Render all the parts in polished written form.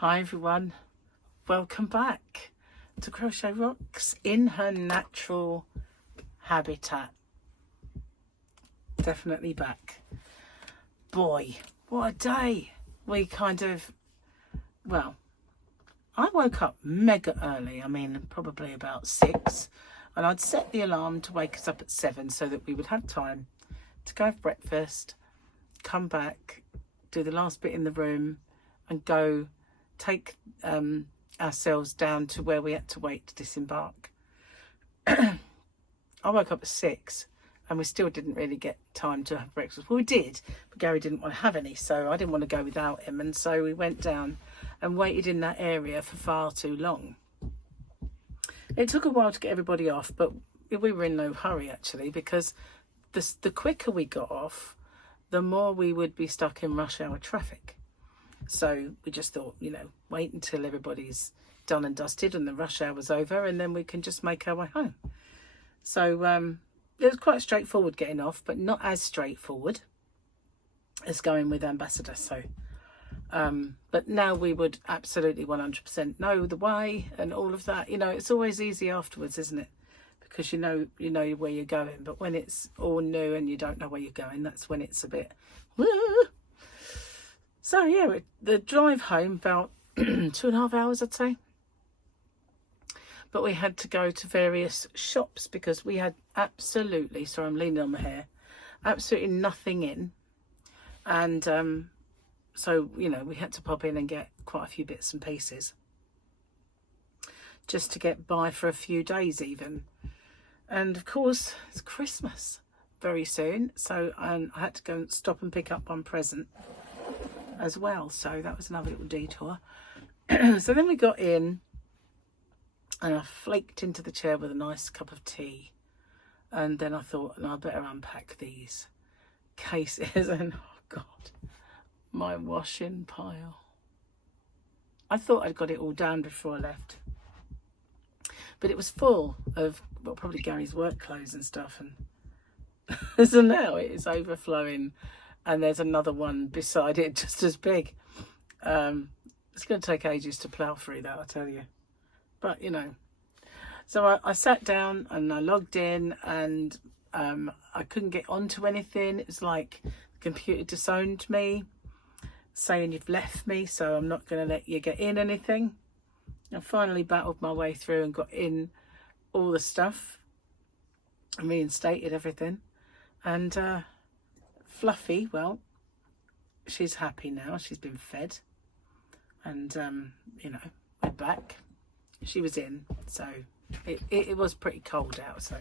Hi everyone, welcome back to Crochet Rocks in her natural habitat. Definitely back. Boy, what a day. We well, I woke up mega early. I mean, probably about 6. And I'd set the alarm to wake us up at 7 so that we would have time to go have breakfast, come back, do the last bit in the room and go take ourselves down to where we had to wait to disembark. I woke up at 6 and we still didn't really get time to have breakfast. Well, we did, but Gary didn't want to have any, so I didn't want to go without him. And so we went down and waited in that area for far too long. It took a while to get everybody off, but we were in no hurry actually, because the quicker we got off, the more we would be stuck in rush hour traffic. So we just thought, wait until everybody's done and dusted and the rush hour's over, and then we can just make our way home. So it was quite straightforward getting off, but not as straightforward as going with Ambassador. So, but now we would absolutely 100% know the way and all of that. It's always easy afterwards, isn't it? Because you know where you're going. But when it's all new and you don't know where you're going, that's when it's a bit... So yeah, the drive home, about 2.5 hours, I'd say. But we had to go to various shops because we had absolutely, sorry, I'm leaning on my hair, absolutely nothing in. And so, we had to pop in and get quite a few bits and pieces just to get by for a few days even. And of course, it's Christmas very soon. So I had to go and stop and pick up one present as well, so that was another little detour. So then we got in and I flaked into the chair with a nice cup of tea, and then I thought, no, I better unpack these cases. And oh god, my washing pile, I thought I'd got it all down before I left, but it was full of, well, probably Gary's work clothes and stuff, and so now it is overflowing. And there's another one beside it, just as big. It's going to take ages to plough through that, I tell you. But, So I sat down and I logged in, and I couldn't get onto anything. It was like the computer disowned me, saying you've left me, so I'm not going to let you get in anything. I finally battled my way through and got in all the stuff and reinstated everything. And... Fluffy, well, she's happy now. She's been fed, and we're back. She was in, so it was pretty cold out, so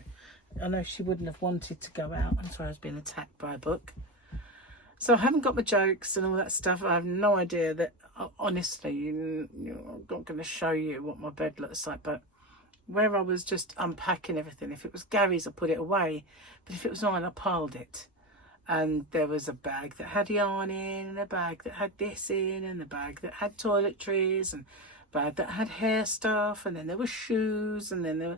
I know she wouldn't have wanted to go out. I'm sorry, I was being attacked by a book. So I haven't got my jokes and all that stuff. I have no idea that, honestly, I'm not going to show you what my bed looks like, but where I was just unpacking everything, if it was Gary's, I put it away, but if it was mine, I piled it. And there was a bag that had yarn in, and a bag that had this in, and a bag that had toiletries, and a bag that had hair stuff, and then there were shoes, and then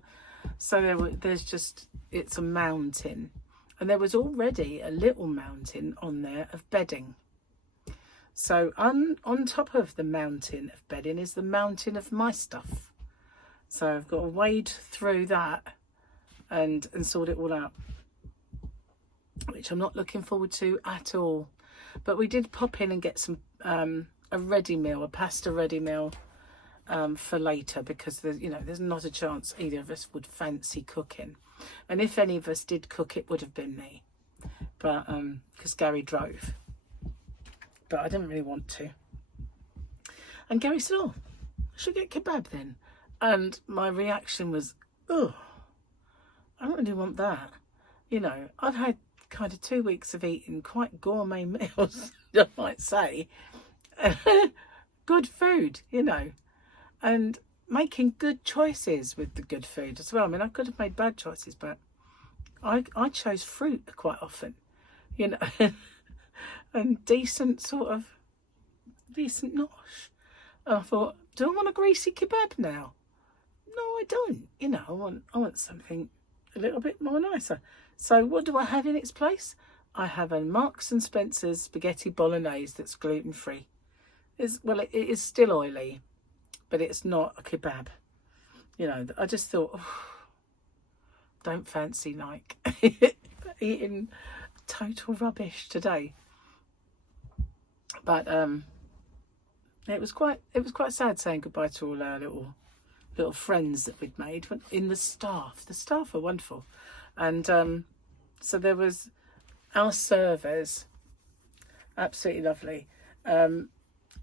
there's just, it's a mountain. And there was already a little mountain on there of bedding. So on top of the mountain of bedding is the mountain of my stuff. So I've got to wade through that and sort it all out, which I'm not looking forward to at all. But we did pop in and get some a ready meal, a pasta ready meal for later, because there's not a chance either of us would fancy cooking. And if any of us did cook, it would have been me, but because Gary drove, but I didn't really want to. And Gary said, oh, I should get kebab then. And my reaction was, oh, I don't really want that. I've had kind of 2 weeks of eating quite gourmet meals, I might say. Good food, and making good choices with the good food as well. I mean, I could have made bad choices, but I chose fruit quite often, and decent nosh. And I thought, do I want a greasy kebab now? No, I don't. I want something a little bit more nicer. So what do I have in its place? I have a Marks and Spencer's spaghetti bolognese that's gluten-free. it is still oily, but it's not a kebab. You know, I just thought, oh, don't fancy like eating total rubbish today. But it was quite sad saying goodbye to all our little friends that we'd made. In the staff are wonderful, and so there was our servers, absolutely lovely.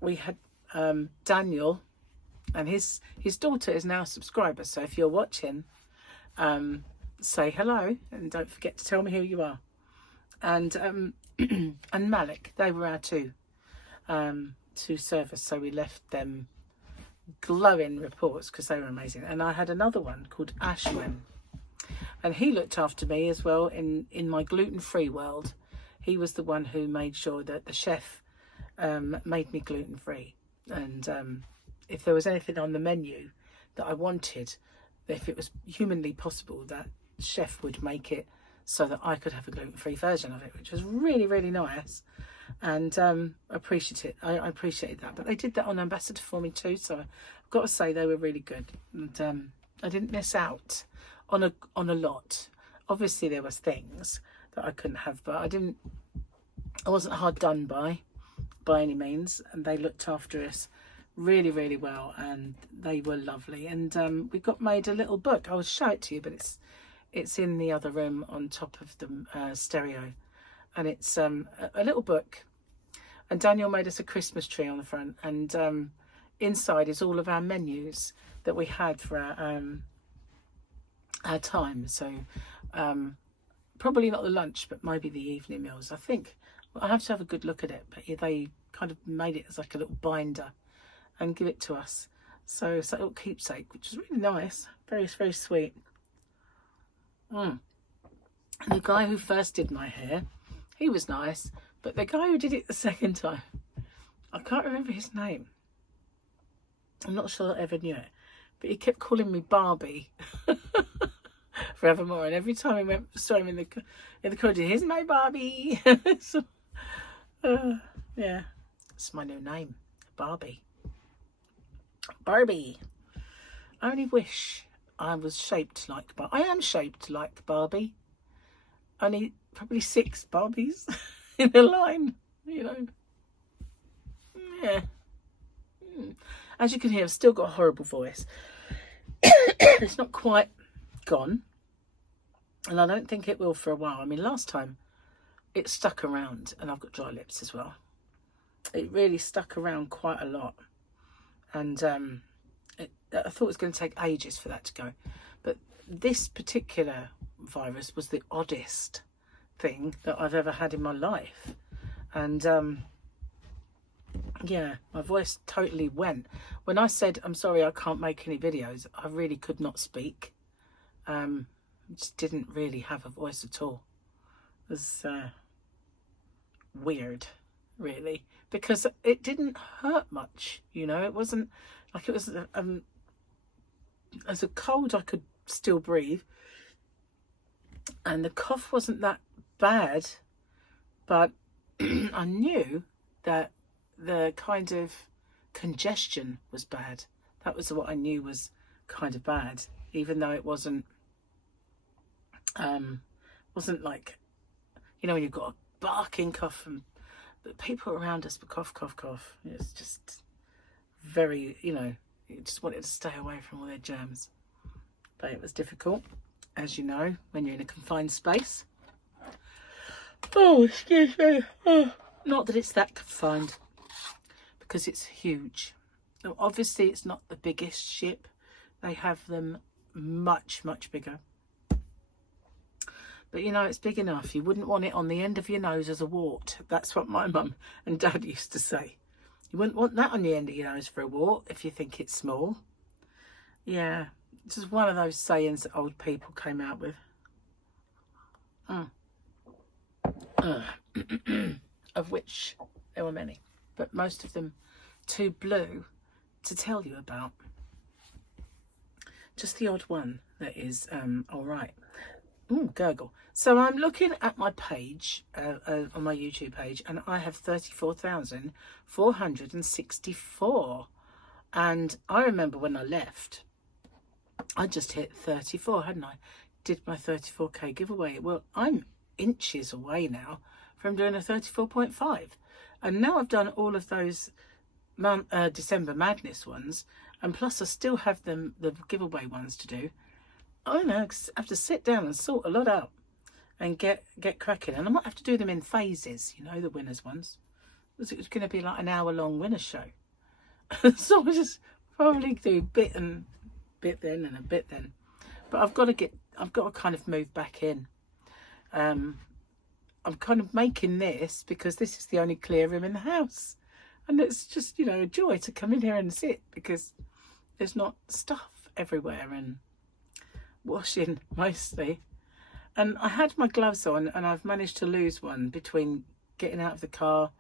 We had Daniel, and his daughter is now a subscriber, so if you're watching, say hello and don't forget to tell me who you are. And and Malik, they were our two servers, so we left them glowing reports because they were amazing. And I had another one called Ashwin, and he looked after me as well in my gluten-free world. He was the one who made sure that the chef made me gluten-free, and if there was anything on the menu that I wanted, if it was humanly possible, that chef would make it so that I could have a gluten-free version of it, which was really, really nice. And I appreciated that. But they did that on Ambassador for me too, so I've got to say they were really good. And I didn't miss out on a lot. Obviously there was things that I couldn't have, but I wasn't hard done by any means, and they looked after us really, really well, and they were lovely. And we got made a little book. I will show it to you, but it's in the other room on top of the stereo, and it's a little book. And Daniel made us a Christmas tree on the front, and inside is all of our menus that we had for our time. So probably not the lunch, but maybe the evening meals. I think I have to have a good look at it, but they kind of made it as like a little binder and give it to us. So it's a little keepsake, which is really nice. Very, very sweet. And the guy who first did my hair, he was nice, but the guy who did it the second time, I can't remember his name. I'm not sure I ever knew it, but he kept calling me Barbie forevermore. And every time I saw him in the corridor, here's my Barbie. So, yeah, it's my new name, Barbie. Barbie. I only wish I was shaped like Barbie. I am shaped like Barbie. Only probably 6 Barbies in a line, you know. Yeah. As you can hear, I've still got a horrible voice. It's not quite gone, and I don't think it will for a while. I mean, last time it stuck around, and I've got dry lips as well. It really stuck around quite a lot, and I thought it was going to take ages for that to go. But this particular virus was the oddest thing that I've ever had in my life, and yeah, my voice totally went. When I said, I'm sorry, I can't make any videos, I really could not speak. Just didn't really have a voice at all. It was weird, really, because it didn't hurt much, you know. It wasn't like it was as a cold. I could still breathe, and the cough wasn't that bad, but I knew that the kind of congestion was bad. That was what I knew was kind of bad, even though it wasn't like, you know, when you've got a barking cough and the people around us would cough. It's just very, you know, you just wanted to stay away from all their germs. But it was difficult, as you know, when you're in a confined space. Oh, excuse me. Oh, not that it's that confined, because it's huge. Obviously, it's not the biggest ship. They have them much, much bigger. But, you know, it's big enough. You wouldn't want it on the end of your nose as a wart. That's what my mum and dad used to say. You wouldn't want that on the end of your nose for a wart if you think it's small. Yeah, it's just one of those sayings that old people came out with. Of which there were many, but most of them too blue to tell you about. Just the odd one that is all right. gurgle. So I'm looking at my page, on my YouTube page, and I have 34,464. And I remember when I left, I just hit 34, hadn't I? Did my 34k giveaway. Well, I'm inches away now from doing a 34.5. And now I've done all of those December Madness ones, and plus I still have the giveaway ones to do. I don't know, I have to sit down and sort a lot out and get cracking. And I might have to do them in phases, you know, the winners ones. It's going to be like an hour-long winner show. So I'll just probably do bit then and a bit then. But I've got to kind of move back in. I'm kind of making this because this is the only clear room in the house. And it's just, you know, a joy to come in here and sit because there's not stuff everywhere and washing mostly. And I had my gloves on and I've managed to lose one between getting out of the car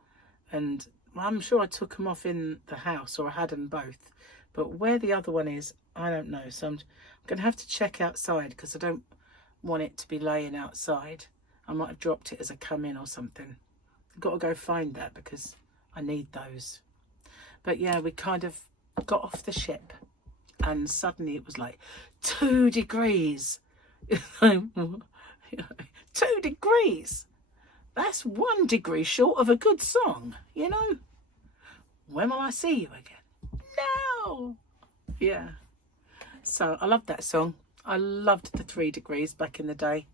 and I'm sure I took them off in the house, or I had them both. But where the other one is, I don't know. So I'm going to have to check outside because I don't want it to be laying outside. I might have dropped it as I come in or something. I've got to go find that because I need those. But yeah, we kind of got off the ship and suddenly it was like 2 degrees. 2 degrees. That's 1 degree short of a good song, you know. When will I see you again? No. Yeah. So I love that song. I loved the 3 degrees back in the day.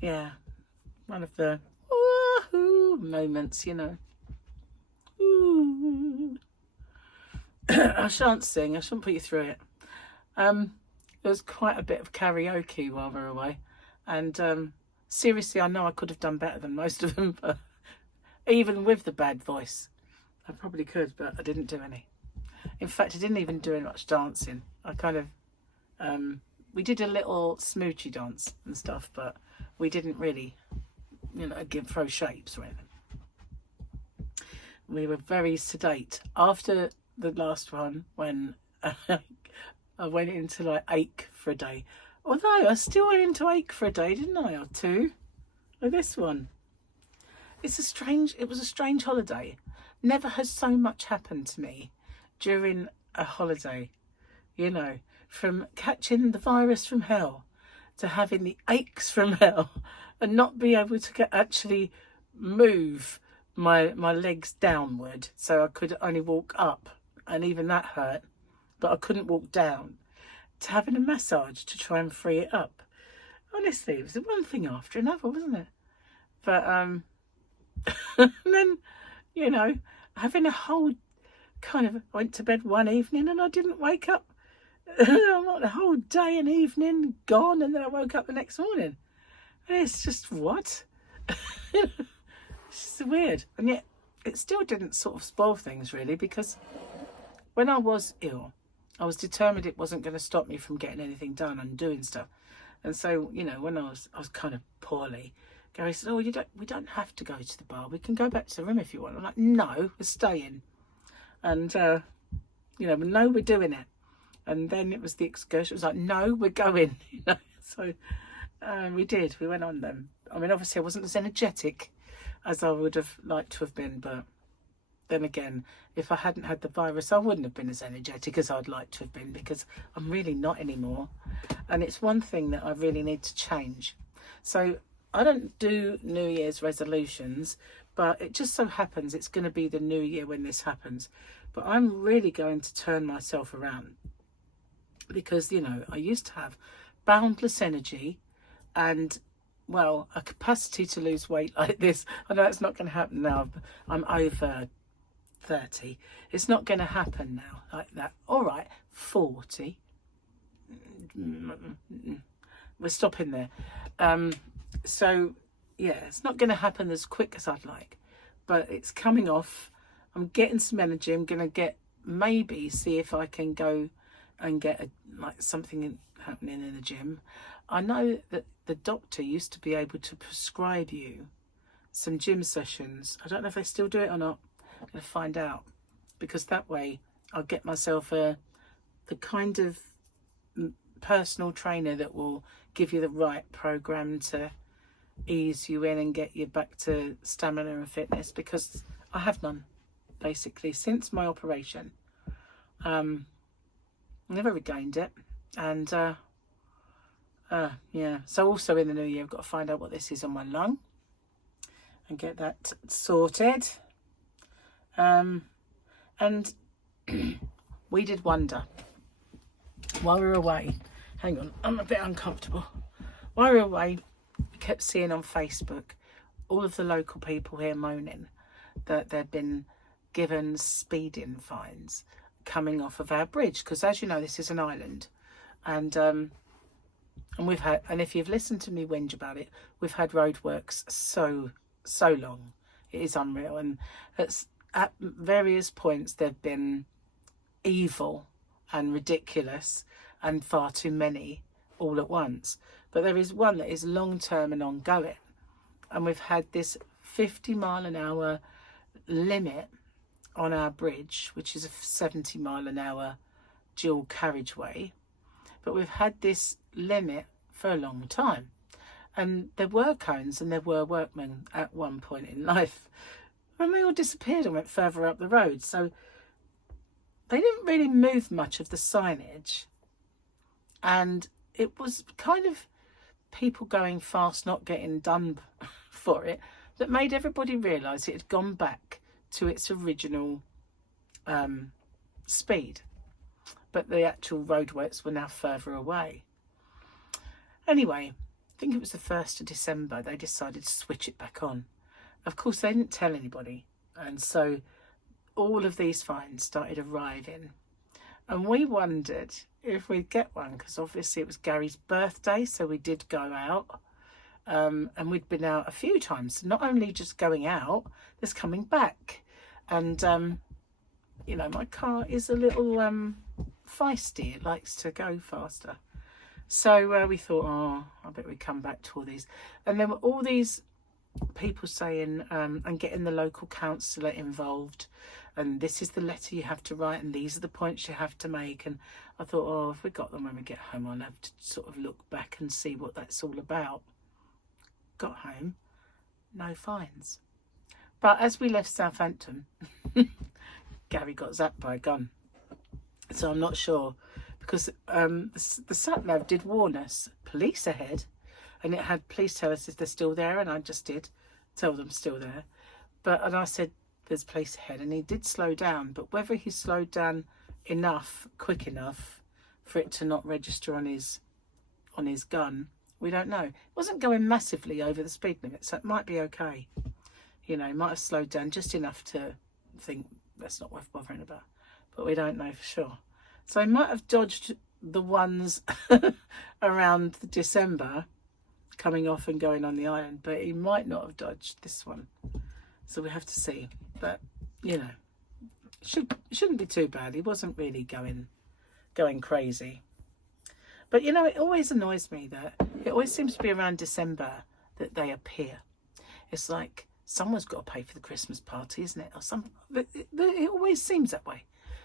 Yeah. One of the woohoo moments, you know. Ooh. I shan't sing. I shan't put you through it. There was quite a bit of karaoke while we were away. And seriously, I know I could have done better than most of them. But even with the bad voice, I probably could, but I didn't do any. In fact, I didn't even do much dancing. I kind of, we did a little smoochy dance and stuff, but we didn't really, you know, throw shapes or anything. We were very sedate. After the last one, when I went into like ache for a day. Although I still went into ache for a day, didn't I? Or 2. Or this one. It was a strange holiday. Never has so much happened to me during a holiday. You know, from catching the virus from hell to having the aches from hell and not be able to actually move my legs downward. So I could only walk up, and even that hurt, but I couldn't walk down. To having a massage to try and free it up. Honestly, it was one thing after another, wasn't it? But and then, you know, having a whole kind of, I went to bed one evening and I didn't wake up. The whole day and evening gone, and then I woke up the next morning. And it's just, what? It's just weird. And yet it still didn't sort of spoil things really, because when I was ill, I was determined it wasn't going to stop me from getting anything done and doing stuff. And so, you know, when I was kind of poorly, Gary said, oh, we don't have to go to the bar. We can go back to the room if you want. I'm like, no, we're staying. And, you know, no, we're doing it. And then it was the excursion. It was like, no, we're going. You know, so we did. We went on them. I mean, obviously I wasn't as energetic as I would have liked to have been, but then again, if I hadn't had the virus, I wouldn't have been as energetic as I'd like to have been, because I'm really not anymore. And it's one thing that I really need to change. So I don't do New Year's resolutions, but it just so happens it's going to be the new year when this happens. But I'm really going to turn myself around, because, you know, I used to have boundless energy and, well, a capacity to lose weight like this. I know it's not going to happen now. I'm over 30. It's not going to happen now like that. All right, 40. We're stopping there. So yeah, it's not going to happen as quick as I'd like, but it's coming off. I'm getting some energy. I'm going to maybe see if I can go and get something happening in the gym. I know that the doctor used to be able to prescribe you some gym sessions. I don't know if they still do it or not. I'm going to find out, because that way I'll get myself the kind of personal trainer that will give you the right program to ease you in and get you back to stamina and fitness, because I have none, basically, since my operation. Never regained it. And yeah, so also in the new year I've got to find out what this is on my lung and get that sorted. And we did wonder while we were away. Hang on, I'm a bit uncomfortable. While we were away, we kept seeing on Facebook all of the local people here moaning that they'd been given speeding fines coming off of our bridge, because as you know, this is an island, and we've had, and if you've listened to me whinge about it, we've had roadworks so long, it is unreal, and it's at various points they've been evil and ridiculous and far too many all at once. But there is one that is long term and ongoing, and we've had this 50-mile-an-hour limit on our bridge, which is a 70-mile-an-hour dual carriageway, but we've had this limit for a long time, and there were cones and there were workmen at one point in life, and they all disappeared and went further up the road, so they didn't really move much of the signage, and it was kind of people going fast, not getting done for it, that made everybody realise it had gone back to its original speed, but the actual roadworks were now further away. Anyway, I think it was the 1st of December they decided to switch it back on. Of course, they didn't tell anybody, and so all of these fines started arriving, and we wondered if we'd get one, because obviously it was Gary's birthday, so we did go out, and we'd been out a few times, not only just going out, there's coming back, and you know, my car is a little feisty, it likes to go faster, so we thought, oh, I bet we'd come back to all these, and there were all these people saying and getting the local councillor involved, and this is the letter you have to write and these are the points you have to make, and I thought, oh, if we got them when we get home, I'll have to sort of look back and see what that's all about. Got home, no fines, but as we left Southampton Gary got zapped by a gun, so I'm not sure, because the sat-nav did warn us, police ahead, and it had, please tell us if they're still there, and I just did tell them still there, and I said there's police ahead, and he did slow down, but whether he slowed down quick enough for it to not register on his gun, we don't know. It wasn't going massively over the speed limit, so it might be okay, you know, it might have slowed down just enough to think that's not worth bothering about, but we don't know for sure. So he might have dodged the ones around December coming off and going on the island, but he might not have dodged this one, so we have to see. But you know, shouldn't be too bad. He wasn't really going crazy, but you know, it always annoys me that it always seems to be around December that they appear. It's like someone's got to pay for the Christmas party, isn't it, or something. It always seems that way.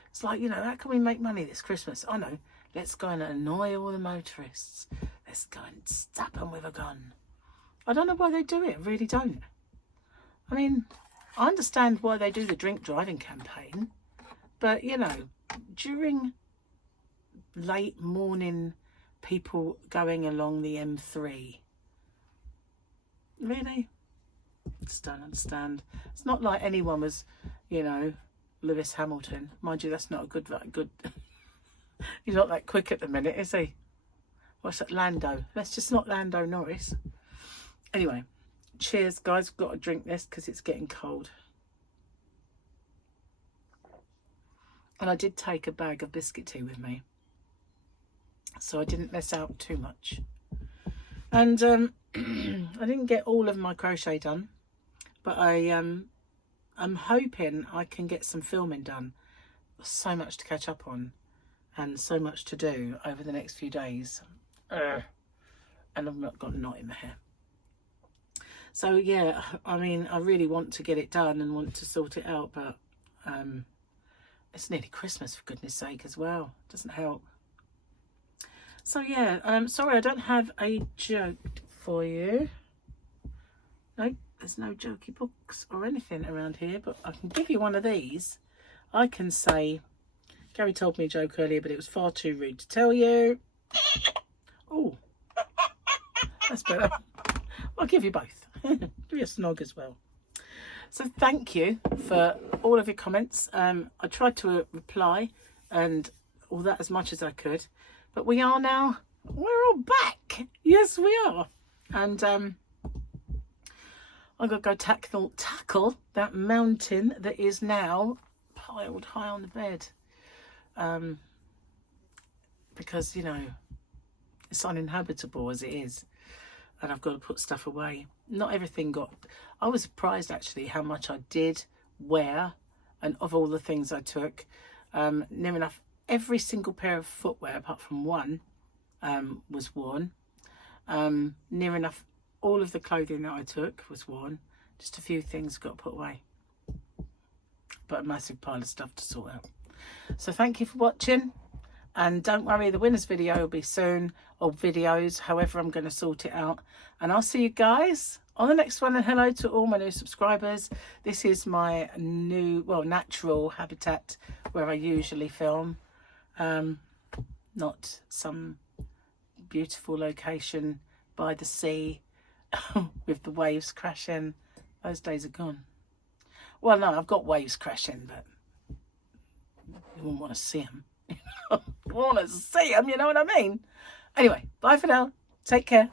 It's like, you know, how can we make money this Christmas? I know, let's go and annoy all the motorists. Let's go and stab them with a gun. I don't know why they do it, I really don't. I mean, I understand why they do the drink driving campaign, but, you know, during late morning people going along the M3, really? Just don't understand. It's not like anyone was, you know, Lewis Hamilton. Mind you, that's not a good he's not that quick at the minute, is he? What's that, Lando? Let's just not Lando Norris. Anyway, cheers guys, we've got to drink this because it's getting cold. And I did take a bag of biscuit tea with me, so I didn't miss out too much. And I didn't get all of my crochet done, but I'm hoping I can get some filming done. So much to catch up on and so much to do over the next few days. And I've not got a knot in my hair. So yeah, I mean, I really want to get it done and want to sort it out, but it's nearly Christmas, for goodness sake, as well. Doesn't help. So yeah, sorry I don't have a joke for you. Nope, there's no jokey books or anything around here, but I can give you one of these. I can say, Gary told me a joke earlier, but it was far too rude to tell you. Oh, that's better. I'll give you both. Give you a snog as well. So thank you for all of your comments. I tried to reply and all that as much as I could, but we're all back. Yes, we are. And I'm gonna go tackle that mountain that is now piled high on the bed, because you know it's uninhabitable as it is, and I've got to put stuff away. Not everything got. I was surprised actually how much I did wear, and of all the things I took, near enough every single pair of footwear apart from one was worn. Near enough all of the clothing that I took was worn. Just a few things got put away, but a massive pile of stuff to sort out. So thank you for watching, and don't worry, the winners video will be soon, or videos, however I'm going to sort it out. And I'll see you guys on the next one. And hello to all my new subscribers. This is my new, well, natural habitat where I usually film, not some beautiful location by the sea with the waves crashing. Those days are gone. Well, no, I've got waves crashing, but you wouldn't want to see them. You want to see them, you know what I mean? Anyway, bye for now. Take care.